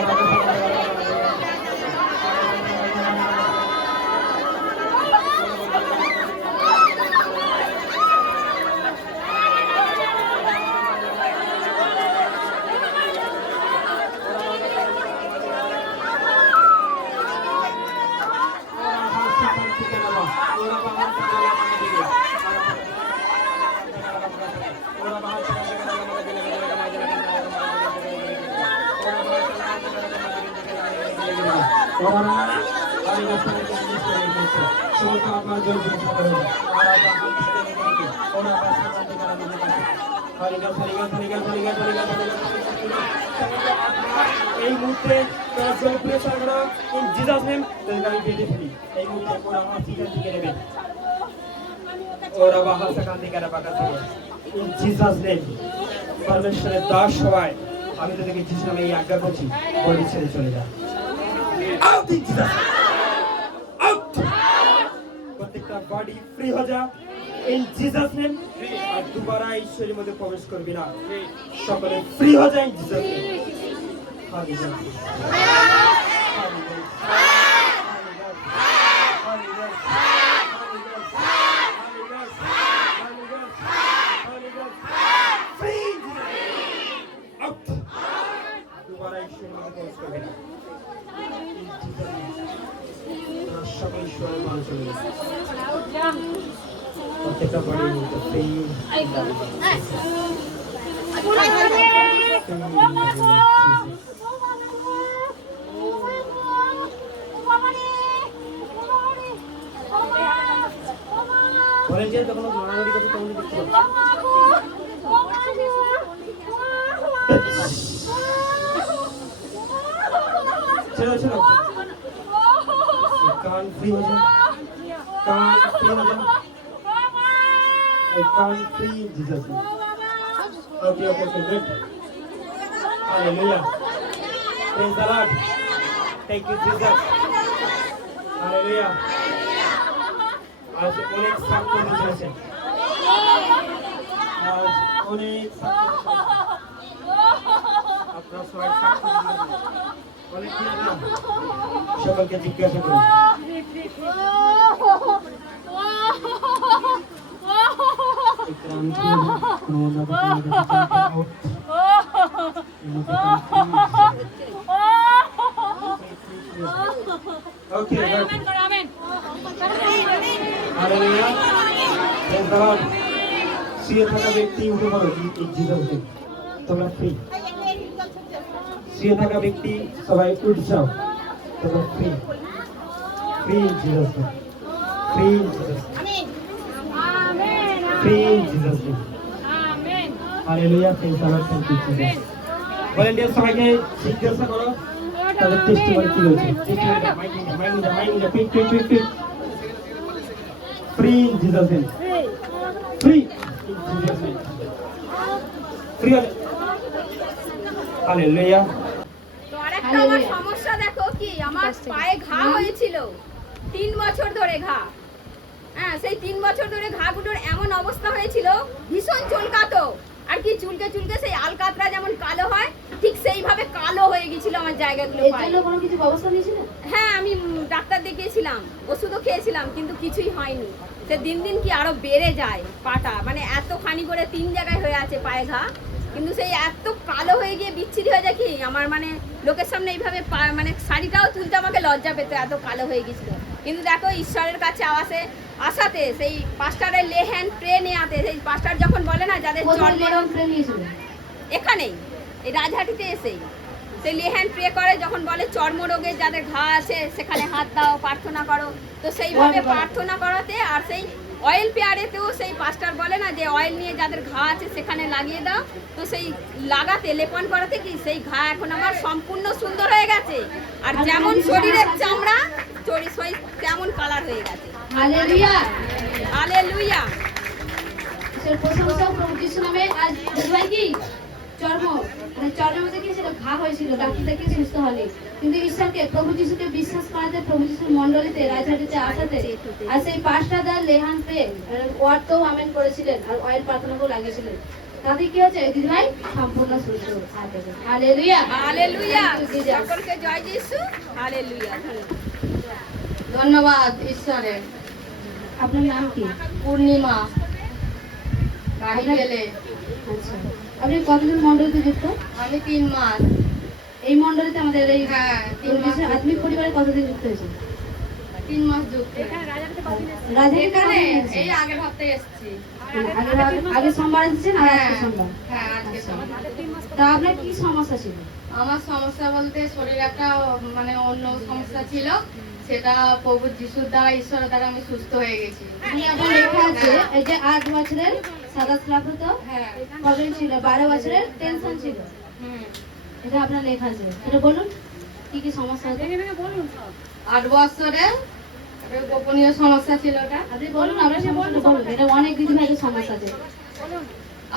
এই মুহূর্তে ওরা বাহা সেখান থেকে পরমেশ্বরের দাস হওয়ায় আমি তোদেরকে যিশু নামে এই আজ্ঞা করছি বডি ছেড়ে চলে যা প্রত্যেকটা বডি ফ্রি হয়ে যা ইন জিসাস নেম আর দুবারা ঈশ্বরের মধ্যে প্রবেশ করবি না সকলে ফ্রি হয়ে যায় ইন জিসাস নেম দুবারা ঈশ্বরের মধ্যে প্রবেশ করবি না সকল ঈশ্বরের মানুষ চলে গেছে প্রত্যেকটা বডি ফ্রি ভলেন্টিয়ার যখন নড়ানড়ি করছে তখন দেখতে পাচ্ছি হয়েছে না কান ফ্রি হয়ে যাও কান ফ্রি হয়ে যাও কান free Jesus okay okay okay good hallelujah praise the Lord thank you Jesus hallelujah আজ অনেক সাক্ষ্য দিতে চলেছে আজ অনেক সাক্ষ্য আপনারা সবাই সাক্ষ্য দিবেন অনেক দিন না সকলকে জিজ্ঞাসা করুন ওকে হালেলুয়া প্রেজ দ্য লর্ড শুয়ে থাকা ব্যক্তি উঠে পড়ো জিসাসকে তোমরা ফ্রি শুয়ে থাকা ব্যক্তি সবাই উঠে যাও তোমরা ফ্রি ফ্রি জিসাসকে ফ্রি জিসাসকে ফ্রি জিসাসকে hallelujah praise the Lord thank you Jesus volunteer সবাইকে জিজ্ঞাসা করো তাদের টেস্টিমনি কি হয়েছে mind pick pick pick pick free Jesus name free Jesus name free hallelujah তো আরেকটা আমার সমস্যা দেখো কি আমার পায়ে ঘা হয়েছিল 3 বছর ধরে ঘা হ্যাঁ সেই 3 বছর ধরে ঘাগুলোর এমন অবস্থা হয়েছিল ভীষণ চুলকাতো আর কি চুলকে চুলকে সেই আলকাতরা যেমন কালো হয় ঠিক সেইভাবে কালো হয়ে গিয়েছিল আমার জায়গাগুলো এর জন্য কোনো কিছু ব্যবস্থা নিয়েছিলেন? হ্যাঁ আমি ডাক্তার দেখিয়েছিলাম ওষুধও খেয়েছিলাম কিন্তু কিছুই হয়নি সে দিন দিন কি আরো বেড়ে যায় পাটা মানে এতখানি করে 3 জায়গায় হয়ে আছে পায়ে ঘা কিন্তু সেই এত কালো হয়ে গিয়ে বিচ্ছিরি হয়ে যায় কি আমার মানে লোকের সামনে এইভাবে মানে শাড়িটাও তুলতে আমাকে লজ্জা পেতো এত কালো হয়ে গেছিল কিন্তু দেখো ঈশ্বরের কাছে আসাতে সেই পাস্টারের লে হ্যান্ড প্রে নেওয়াতে সেই পাস্টার যখন বলে না যাদের চর্মরোগ প্রে নিয়েছিলেন? এখানেই এই রাজহাটিতে এসেই সেই লে হ্যান্ড প্রে করে যখন বলে চর্মরোগে যাদের ঘা আছে সেখানে হাত দাও প্রার্থনা করো তো সেইভাবে প্রার্থনা করাতে আর সেই অয়েল পেয়ারেতেও সেই পাস্টার বলে না যে অয়েল নিয়ে যাদের ঘা আছে সেখানে লাগিয়ে দাও তো সেই লাগাতে লেপন করাতে কি সেই ঘা এখন আমার সম্পূর্ণ সুন্দর হয়ে গেছে আর যেমন শরীরের চামড়া তেমন কালার হয়ে গেছে হালেলুয়া হালেলুয়া ঈশ্বর প্রশংসা প্রভু যিশু নামে আজ ভাই কি চর্মের মধ্যে কি ছিল ঘা হয়েছিল ডাক্তার থেকে সুস্থ হলে কিন্তু ঈশ্বরকে প্রভু যিশুকে বিশ্বাস করাতে প্রভু যিশুর মণ্ডলীতে রাজহাটিতে আসাতে আর সেই পাঁচটা দল লেহান পেয়ে ওয়ার্ড তো আমেন করেছিলেন আর অয়েল প্রার্থনাকেও লাগিয়েছিলেন তাতে কি হচ্ছে দিদি ভাই সম্পূর্ণ সুস্থ হালেলুয়া হালেলুয়া সকলকে জয় যিশু হালেলুয়া ধন্যবাদ ঈশ্বরের। আপনার নাম কি? পূর্ণিমা বাড়ি গেলে। আচ্ছা আপনি কতদিন মণ্ডলীতে যুক্ত? আমি 3 মাস। এই মণ্ডলীতে আমাদের এই আত্মিক পরিবারে কতদিন যুক্ত হয়েছে? 3 মাস যুক্ত। রাজহাটে এই আগের সপ্তাহে এসেছি। আগে সোমবার এসেছেন আর আজকে সোমবার? হ্যাঁ আজকে সোমবার। তা আপনার কি সমস্যা ছিল? আমার সমস্যা বলতে শরীরে একটা মানে অন্য সমস্যা ছিল সেটা প্রভু যিশুর দ্বারা ঈশ্বরের দ্বারা আমি সুস্থ হয়ে গেছি। এখন লেখা আছে এই যে 8 বছরের সাদা স্রাব হতো, হ্যাঁ প্রবলেম ছিল, 12 বছরের টেনশন ছিল, এটা আপনার লেখা আছে। এটা বলুন কি কি সমস্যা হতো বলুন। 8 বছরের গোপনীয় সমস্যা ছিল ওটা আপনি বলুন। আমরা সমস্যাটা বলুন, এটা অনেক দিন ভাইয়ের সমস্যা আছে।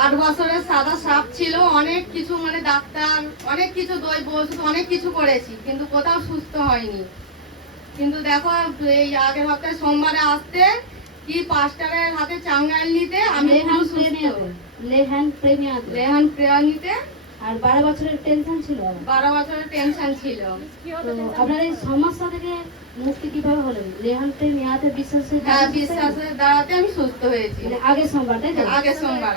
8 বছরের সাদা সাপ ছিল, অনেক কিছু মানে ডাক্তার অনেক কিছু দৈব ওষুধ অনেক কিছু করেছি কিন্তু কোথাও সুস্থ হয়নি। কিন্তু দেখো এই আগের সপ্তাহে সোমবারে আসতে কি পাস্টারের হাতে চাঙ্গাইল নিতে আমি লেহান প্রেয়ার নিতে আর 12 বছরের টেনশন ছিল। 12 বছরের টেনশন ছিল। তো আপনার এই সমস্যা থেকে মুক্তি কিভাবে হলেন? লেহান প্রে নিয়াতে বিশ্বাসের দ্বারাতে আমি সুস্থ হয়েছি। আগের সোমবার তাই তো? আগের সোমবার।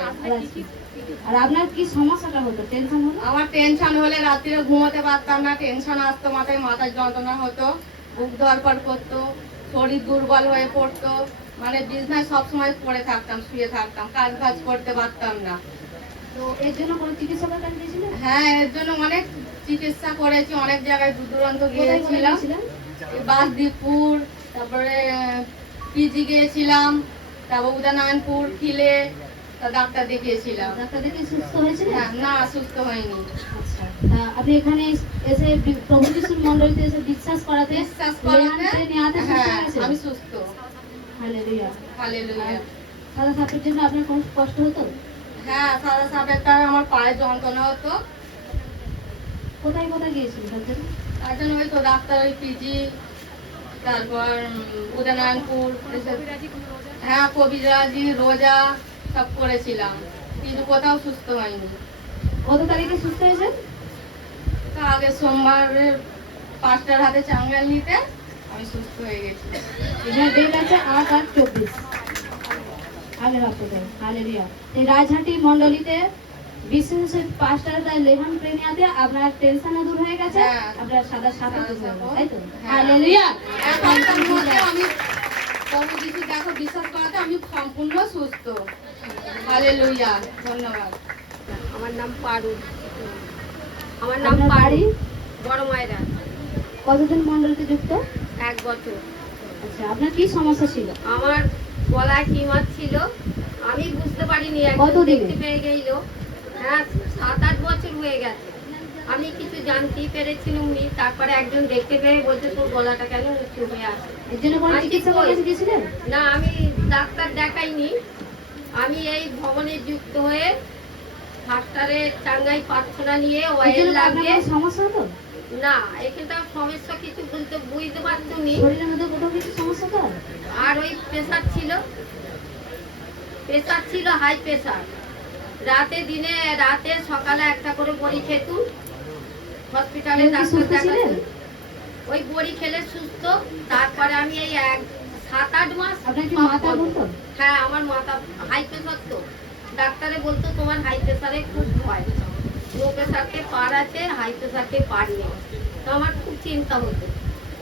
আর আপনার কি সমস্যাটা হতো? টেনশন হলো? আমার টেনশন হলে রাত্রে ঘুমোতে পারতাম না, টেনশন আসতো, মাথায় যন্ত্রণা হতো, বুক ধড়ফড় করতো, শরীর দুর্বল হয়ে পড়তো, মানে বিছনায় সবসময় পড়ে থাকতাম, শুয়ে থাকতাম, কাজ করতে পারতাম না। তো এর জন্য কোনো চিকিৎসকের কাছে গিয়েছিলেন? হ্যাঁ এর জন্য অনেক চিকিৎসা করেছি, অনেক জায়গায় দূর দূরান্ত গিয়েছিলাম, বাসদীপুর, তারপরে পিজি গিয়েছিলাম, তারপর উদয়নারায়ণপুর, খিলে, তা ডাক্তার দেখিয়েছিলাম। ডাক্তার দেখে সুস্থ হয়েছিলেন? না, সুস্থ হয়নি। আচ্ছা, তা আপনি এখানে এসে প্রভু যিশুর মণ্ডলীতে এসে বিশ্বাস করাতে বিশ্বাস করাতে, লেহান নেওয়াতে সুস্থ হ্যাঁ, হয়েছেন? আমি সুস্থ। হালেলুয়া। হালেলুয়া। সাদা সাপের জন্য আপনার কোনো কষ্ট হতো? হ্যাঁ, সাদা সাপের দ্বারা আমার পায়ে যন্ত্রণা হতো। কোথায় কোথায় গিয়েছিলেন তার জন্য? তার জন্য ওই তো ডাক্তার, ওই পিজি, তারপর উদয়নারায়ণপুর, হ্যাঁ কবিরাজি, রোজা সব করেছিলাম, কিন্তু কোথাও সুস্থ হয়নি। কত তারিখে সুস্থ হয়েছেন? তা আগে সোমবারের 5টার হাতে চাঙ্গাল নিতে আমি সুস্থ হয়ে গেছি। এখানে ডেট আছে 8 আর 24 আগের হপ্তায়। হালেলুয়া। এই রাজহাটি মণ্ডলীতে বিশেষ 5টার লেহান প্রেমিয়াতে আপনার টেনশনও দূর হয়ে গেছে, হ্যাঁ। আপনার সাদা সাপও দূর হয়ে গেছে, তাই তো? হ্যাঁ। হালেলুয়া। এখনকার মধ্যে আমি প্রভু যিশু দেখো বিশ্বাস করাতে আমি সম্পূর্ণ সুস্থ। হালেলুয়া। ধন্যবাদ। আমার নাম পারুল। আমার নাম আপনার বাড়ি? পারুল, বড় মায়েরা। কতদিন মণ্ডলীতে যুক্ত? 1 বছর। আচ্ছা, আপনার কি সমস্যা ছিল? আমার গলায় টিউমার ছিল, আমি বুঝতে পারিনি, একজন কতদিনে? দেখতে পেয়ে গেল। হ্যাঁ, 7-8 বছর হয়ে গেছে, আমি কিছু জানতেই পেরেছিলাম নি। তারপরে একজন দেখতে পেয়ে বলছে তোর গলাটা কেন উঁচু হয়ে আছে। এর জন্য কোনো আজকে চিকিৎসা কই? গিয়েছিলেন? না, আমি ডাক্তার দেখাইনি, আমি এই ভবনে যুক্ত হয়ে ডাক্তারের চাঙ্গাই প্রার্থনা নিয়ে এর অয়েল জন্য আপনার লাগিয়ে। কোনো সমস্যা হতো? না, এখানটার সমস্যা কিছু বলতে বুঝতে পারতুনি। শরীরের মধ্যে কোথাও কিছু সমস্যা তো? আর ওই প্রেসার ছিল, হাই প্রেসার। রাতে সকালে একটা করে বড়ি খেতুম, হসপিটালে আপনি কি ডাক্তার সুস্থ ছিলেন? দেখাতুম। ওই বড়ি খেলে সুস্থ। তারপরে আমি এই 7-8 মাস। আপনার কি মাথা ঘুরতো? হ্যাঁ, আমার মাথা হাই প্রেসার, তো ডাক্তারে বলতো তোমার হাই প্রেসারে খুব ভয়, লো প্রেসারকে পার আছে, হাই প্রেসারকে পার নেই। তো আমার খুব চিন্তা হতো,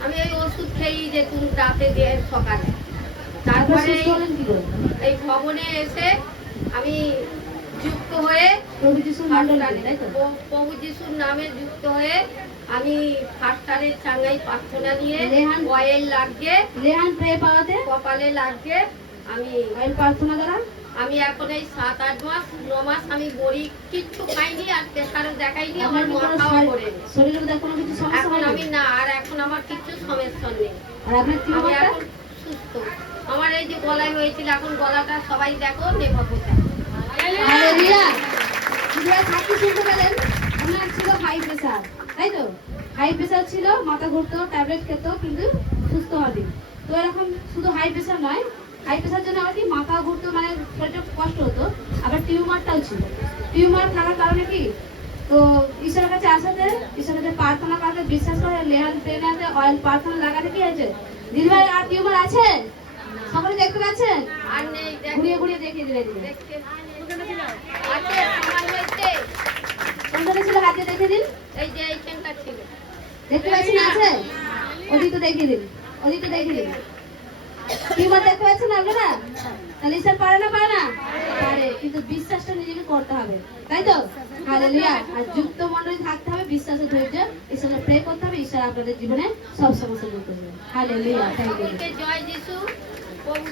আমি ওই ওষুধ খেয়েই যেতুম রাতে দিয়ে সকালে। আপনার তারপরে সুস্থ হলেন কি করে? এই ভবনে এসে আমি যুক্ত হয়ে প্রভু যিশুর মণ্ডলীতে, তাই তো? প্রভু যিশুর নামে যুক্ত হয়ে আমি ফাস্টারের চাঙ্গাই প্রার্থনা নিয়ে লেহান- অয়েল লাগিয়ে লেহান প্রে পাওয়াতে কপালে লাগিয়ে আমি অয়েল প্রার্থনা দ্বারা এখন এই 7-8 মাস 9 মাস আমি বড়ি কিচ্ছু খাইনি, আর প্রেসারও দেখাইনি, আমার আপনার কি কোনো মাথাও করে শরীরের মধ্যে কোনো কিছু সমস্যা এখন আমি হয়নি? না, আর এখন আমার কিচ্ছু সমস্যা নেই, আর আপনার আমি টিউমারটা? এখন সুস্থ। আমার এই যে গলায় হয়েছিল, এখন গলাটা সবাই দেখো নেভা কোথায়। হালেলুয়া। আপনারা সাক্ষী শুনতে পেলেন, ওনার ছিল হাই প্রেসার, তাই তো? হাই প্রেসার ছিল, মাথা ঘুরতো, ট্যাবলেট খেত, কিন্তু সুস্থ হয়নি। তো এরকম শুধু হাই প্রেসার নয়, হাই প্রেসার জন্য আমার কি মাথা ঘুরতো, মানে শরীরটা কষ্ট হতো, আবার টিউমারটাও ছিল। টিউমার থাকার কারণে কি, তো ঈশ্বরের কাছে আসাতে, ঈশ্বরের কাছে প্রার্থনা করতে, বিশ্বাস করে লেহান প্রেনাতে অয়েল প্রার্থনা লাগাতে কি হয়েছে? দিদিভাই আর টিউমার আছে? সকলে দেখতে পাচ্ছেন? আর নেই, ঘুরিয়ে ঘুরিয়ে দেখিয়ে দিলে দিদি। দেখতে আছে, আমার হয়েছে কোনটা ছিল হাতে দেখে দিন। এই যে এইখানটা ছিল। দেখতে পাচ্ছেন আছে? ওদিকে দেখিয়ে দিন, ওদিকে দেখিয়ে দিন। টিউমার দেখতে পাচ্ছেন আপনারা? তাহলে ঈশ্বর পারে না? পারে, কিন্তু বিশ্বাসটা নিজেকে করতে হবে, তাই তো? হালেলুয়া। আর যুক্ত মণ্ডলী থাকতে হবে, বিশ্বাসে ধৈর্য, ঈশ্বরের প্রে করতে হবে, ঈশ্বর আপনাদের জীবনে সব সমস্যা দূর করবে। হালেলুয়া। Thank you. সকলকে জয় যিশু। প্রভু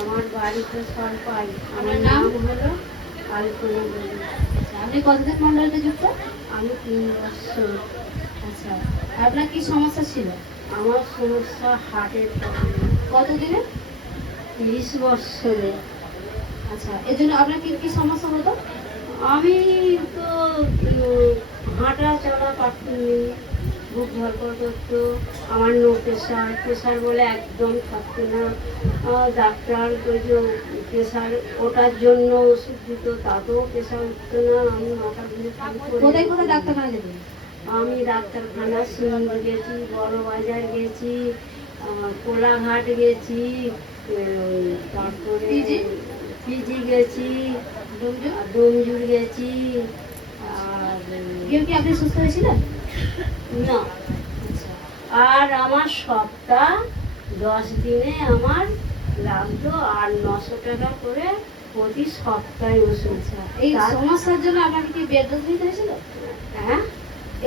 আমার বাড়িতে সব পাই। আমার নাম হলো আলপনা দেবী। আপনি কতদিন মণ্ডলীতে যুক্ত? আমি 3 বছর। আচ্ছা, আপনার কি সমস্যা ছিল? আমার সমস্যা হার্টের প্রবলেম। কতদিনে? 30 বছরে। আচ্ছা, এর জন্য আপনার কি কি সমস্যা হতো? আমি তো হাঁটা চলা পারতাম, বুক ধরপড় করতো, আমার নো প্রেশার বলে একদম থাকতো না। ডাক্তার প্রেশার ওটার জন্য ওষুধ দিত, তাতেও প্রেশার উঠতো না। আমি মাথা ঘুরে কোথায় কোথায় ডাক্তারখানা যেতেন? আমি ডাক্তারখানা সিঙ্গুর গেছি, বড় বাজার গেছি, কোলাঘাট গেছি, তারপরে পিজি গেছি, ডোমজুর গেছি। আর কেউ কি আপনি সুস্থ হয়েছিলেন? না, আর আমার সপ্তাহ 10 দিনে আমার লাগতো 800-900 টাকা করে প্রতি সপ্তাহে ওষুধ। এই সমস্যার জন্য আপনাকে কি বেড রেস্ট নিতে হয়েছিল? হ্যাঁ,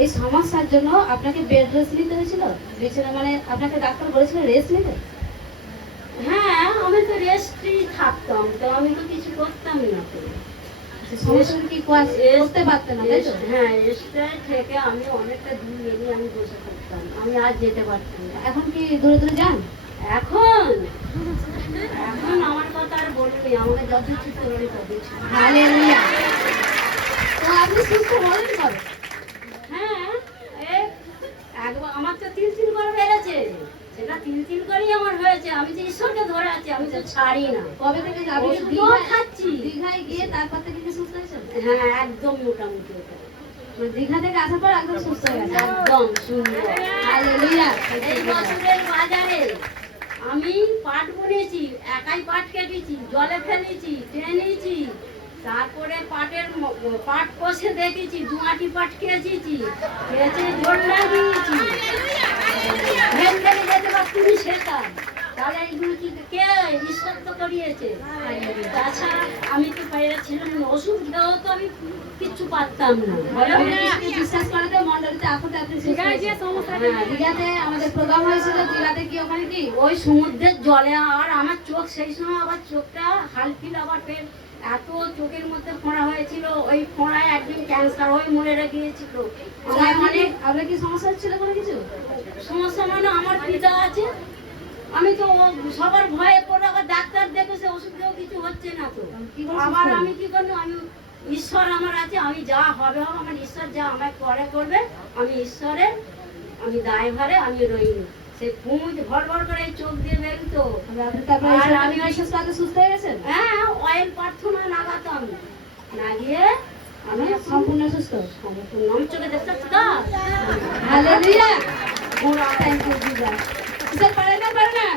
এই সমস্যার জন্য আপনাকে বেড রেস্ট নিতে হয়েছিল, বিছানা মানে আপনাকে ডাক্তার বলেছিল রেস্ট নিতে? হ্যাঁ, আমি তো রেস্টই থাকতাম, তো আমি তো কিছু করতাম না তো। সমস্যা কি করতে পারতেন না, তাই তো? হ্যাঁ, রেস্টটাই থেকে আমি অনেকটা দূর এগিয়ে আমি বসে থাকতাম, আমি আর যেতে পারতাম না। এখন কি দূরে দূরে যান? এখন এখন আমার কথা আর বলবি, আমাকে যত ছোট করে তত ছোট। হালেলুয়া। তো আপনি সুস্থ হলেন কবে? হ্যাঁ, একবার আমার তো তিল করে বেড়েছে, সেটা তিল করেই আমার হয়েছে। আমি যে ঈশ্বরকে ধরে আছি, আমি তো ছাড়ি না। কবে থেকে যাবেন? ওষুধও খাচ্ছি। দীঘায় গিয়ে তারপর থেকে কি সুস্থ হয়েছেন? হ্যাঁ, একদম মোটামুটি ওটা। মানে দীঘা থেকে আসার পর একদম সুস্থ হয়ে গেছে? একদম সুন্দর। হালেলুয়া। এই বছরের বাজারে আমি পাট বুনেছি, একাই পাট কেটেছি, জলে ফেলেছি, টেনেছি, তারপরে পাট কষে দেখেছি, 2 আঁটি পাট কেচেছি, কেচে জোর লাগিয়েছি। ভেন থেকে যেতে পারতুনি সেটা, তাহলে এইগুলো কি কে ঈশ্বর তো করিয়েছে। তাছাড়া আমি তো বাইরে ছিলাম না, ওষুধ খেয়েও তো আমি কিচ্ছু পারতাম না। আপনি বিশ্বাস করে তো মন্ডলীতে আকুতে আপনি সুস্থ হয়েছেন। হ্যাঁ, দীঘাতে আমাদের প্রোগ্রাম হয়েছিল, দীঘাতে কি ওখানে কি ওই সমুদ্রের জলে আর আমার চোখ সেই সময় আবার চোখটা হালফিল, আবার ফের এত চোখের মধ্যে ফোঁড়া হয়েছিল, ওই ফোঁড়ায় একদিন ক্যান্সার হয়ে মরে গিয়েছিল। আমার মানে আপনার কি সমস্যা হচ্ছিল কোনো কিছু? সমস্যা মানে আমার পিতা আছে, আমি তো সবার ভয়ে পড়ে আবার ডাক্তার দেখেছে, ওষুধ দিয়েও কিছু হচ্ছে না তো। আবার আমি কি করবো, আমি ঈশ্বর আমার আছে, আমি যা হবে হবে, আমার ঈশ্বর যা আমায় করবে, আমি ঈশ্বরের আমি দায়ভারে আমি রইনি। সে খুঁজ ভর করে চোখ দিয়ে বেরোতো। আর আমি ওই সুস্থ হয়ে গেছেন? হ্যাঁ, অয়েল প্রার্থনা লাগাতাম, না গিয়ে আমি সম্পূর্ণ সুস্থ। সম্পূর্ণ আমি চোখে দেখতে পাচ্ছি তো। হালেলুয়া। Thank you Jesus. ঈশ্বর পারে না, পারে না।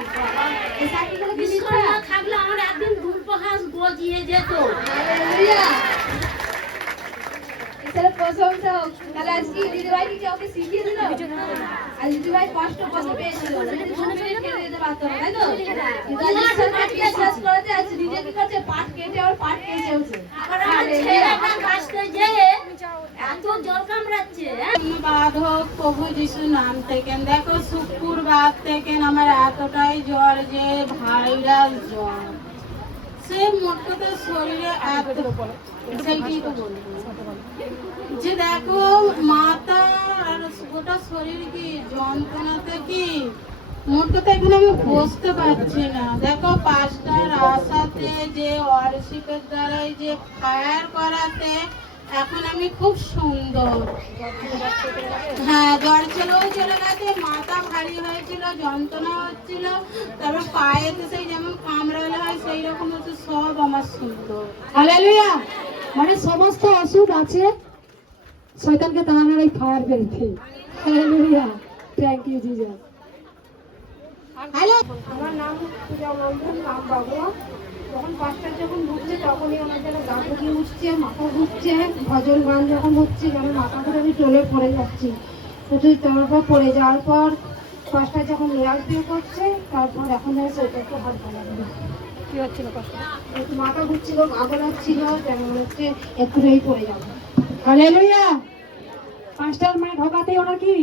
এই সাইকেলগুলো কি ঈশ্বর মিথ্যা? না থাকলে আমার একদিন দুর্পহাস গজিয়ে যেত। হালেলুয়া। ঈশ্বরের প্রশংসা হোক। তাহলে আজকে দিদিভাই কি ওকে শিখিয়ে দিল? আর দিদিভাই কষ্ট পেয়েছিল, যদি 2 মিনিট কেটে দিতে পারতো না, তাই তো? কিন্তু আজ ঈশ্বরকে বিশ্বাস করেছে, আজ নিজে কি করছে, পাট কেটে আর পাট কেটেছে। আবার আমার ছেলেটা কাশতে যেয়ে এত জল কামড়াচ্ছে। ধন্যবাদ হোক প্রভু যিশুর নাম থেকে। দেখো শুক্রবার থেকে আমার এতটাই জ্বর যে ভাইরাল জ্বর, সে মোট কথা শরীরে এত, সেইটাই তো বলবো যে দেখো মাথা আর গোটা শরীর কি যন্ত্রণাতে কি মোট কথা এখানে আমি বসতে পারছি না। দেখো 5টা আশাতে যে ওয়ার্শিপের দ্বারাই যে ফায়ার করাতে এখন আমি খুব সুন্দর। হ্যাঁ, জ্বর ছেলেও চলে গেছে, মাথা ভারী হয়েছিল, যন্ত্রণা হচ্ছিল, তারপর পায়েতে সেই যেমন কামড়ালে হয় সেই রকম হচ্ছে, সব আমার সুন্দর। হালেলুয়া। মানে সমস্ত ওষুধ আছে শয়তানকে তাড়ানোর এই ফায়ার বেলতে। Hallelujah. Thank you Jesus. Hello, আমার নাম পূজা নন্দন, নাম বাবুয়া। যখন 5টা যখন ঘুরছে তখনই আমার যেন গা থেকে উঠছে, মাথা ঘুরছে, ভজন গান যখন হচ্ছে যেন মাথা ঘুরে আমি টলে পড়ে যাচ্ছি। প্রচুর তারপর পড়ে যাওয়ার পর 5টা যখন নিরাল ফিল করছে, তারপর এখন যেন সেটা একটু হালকা লাগবে। কি হচ্ছিল কষ্ট? একটু মাথা ঘুরছিল, গা গোলাচ্ছিল, যেন মনে হচ্ছে একটুই পড়ে যাবে। হালেলুয়া। 5টার মানে ঢোকাতেই ওনার কি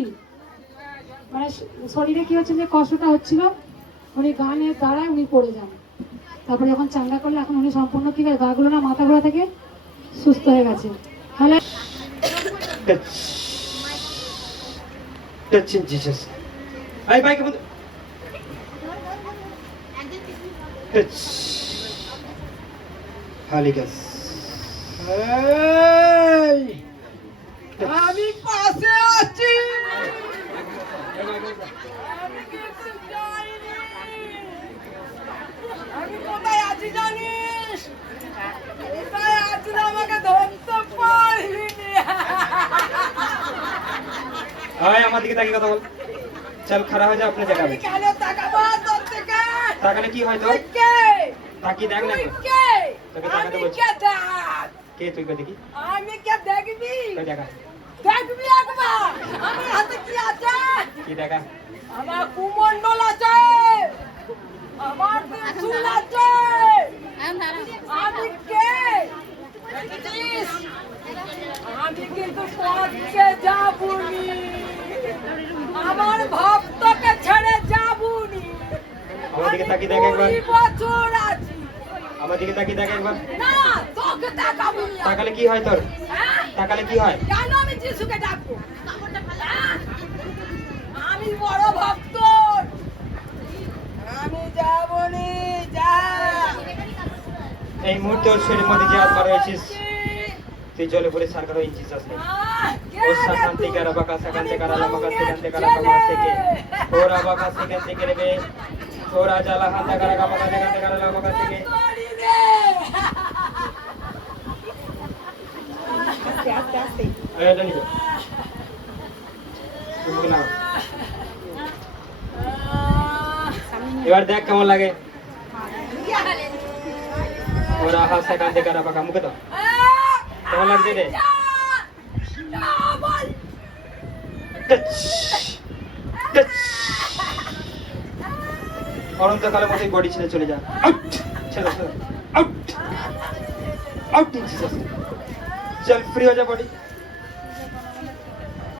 মানে শরীরে কি হচ্ছে যে কষ্টটা হচ্ছিল, উনি গানের দ্বারাই উনি পড়ে যান। তারপরে যখন চাঙ্গা করলে এখন উনি সম্পূর্ণ কি গা গুলো না মাথা ঘোরা থেকে সুস্থ হয়ে গেছে। তাহলে Touch in Jesus. Ay, bye, come on. Touch. Holy Ghost. Hey! আমি পাশে আছি। আমি কোথায় আছি জানিস? কোথায় আছি আমাকে ধরতে পারবি না। আয় আমার দিকে তাকিয়ে কথা বল। চল খাড়া হয়ে যা, আপনি দেখাবে। কেন তাকাবো তোর থেকে? তাকালে কি হয় তো? তুই কে? তাকিয়ে দেখ না। তুই কে? তোকে তাকাতে আমি বলছি। কে দেখ? কে তুই কে দেখি? আমি কে দেখবি? কই দেখা। দেখবি একবার আমার হাতে কি আছে? কি দেখা? আমার কুমন্ডল আছে, আমার ত্রিশূল আছে। আমি কে? দেখেছিস? আমি কিন্তু পথে যাবুনি, আমার ভক্তকে ছেড়ে যাবুনি। আমার দিকে তাকিয়ে দেখ একবার, 20 বছর আছি। আমার দিকে তাকিয়ে দেখ একবার। না, তোকে তাকাবুনি। তাকালে কি হয় তোর? হ্যাঁ? তাকালে কি হয়? কেন আমি যিশুকে ডাকবো? হ্যাঁ? আমি বড় ভক্ত, আমি যাবনি। যা। এই মুহূর্তে ওর শরীরের মধ্যে যে আত্মা রয়েছিস, তুই জলে পড়ে সারকার হয়ে জিসাস নেই। ও শান্তি কারা বাকা শান্তি কারা লামাকা শান্তি কারা কামা থেকে ওরা বাকা থেকে রেবে ওরা জালা হাতে কারা কামা শান্তি কারা লামাকা থেকে। আস্তে আস্তে। এটা নিও তুমি নাও। এবার দেখ কেমন লাগে। ওরা হাসে কান্দে কারা বাকা মুখে দাও, কেমন লাগছে রে? অনন্তকালের মতো বডি ছেড়ে চলে যা। আউট ছেড়ে আউট আউট ইন জিসাস। চল ফ্রি হয়ে যা বডি।